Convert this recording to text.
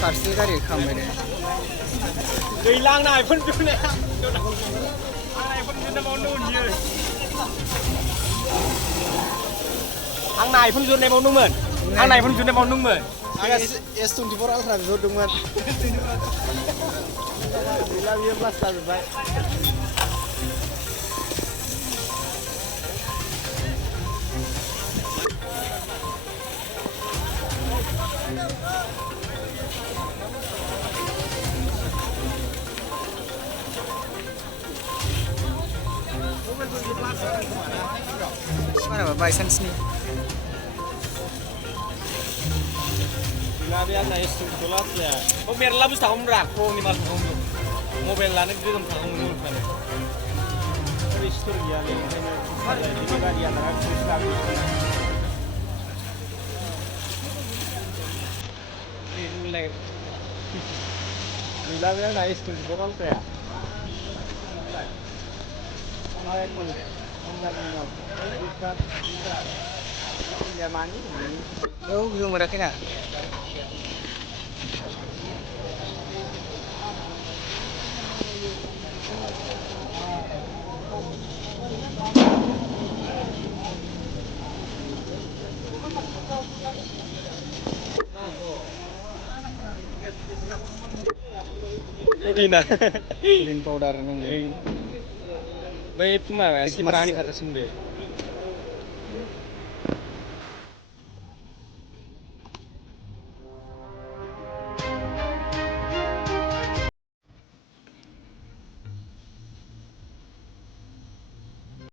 फारसे गारि खालामबाय दे दैलां नायफोर जुनाया आं नायफोर जुना मावनो उन्दियो आं नायफोर जुनाय मावनोमोन आं नायफोर जुनाय मावनोमोन आं S24 Ultra बिहरदोंमोन गैला बियो ब्लास्ट जाजोब्बाय mana by chance nih Nabi anak istri kelas ya. Oh biar lah bisa umrah, kau ni masuk umrah. Mobil lah ni kita tak umrah kan. Tapi istri dia ni, di mana dia nak Islam itu. Ini leh. Bila dia anak istri kelas ya. oh belum ada kena Ini nak. green powder nang Baik, cuma si berani kata sendiri.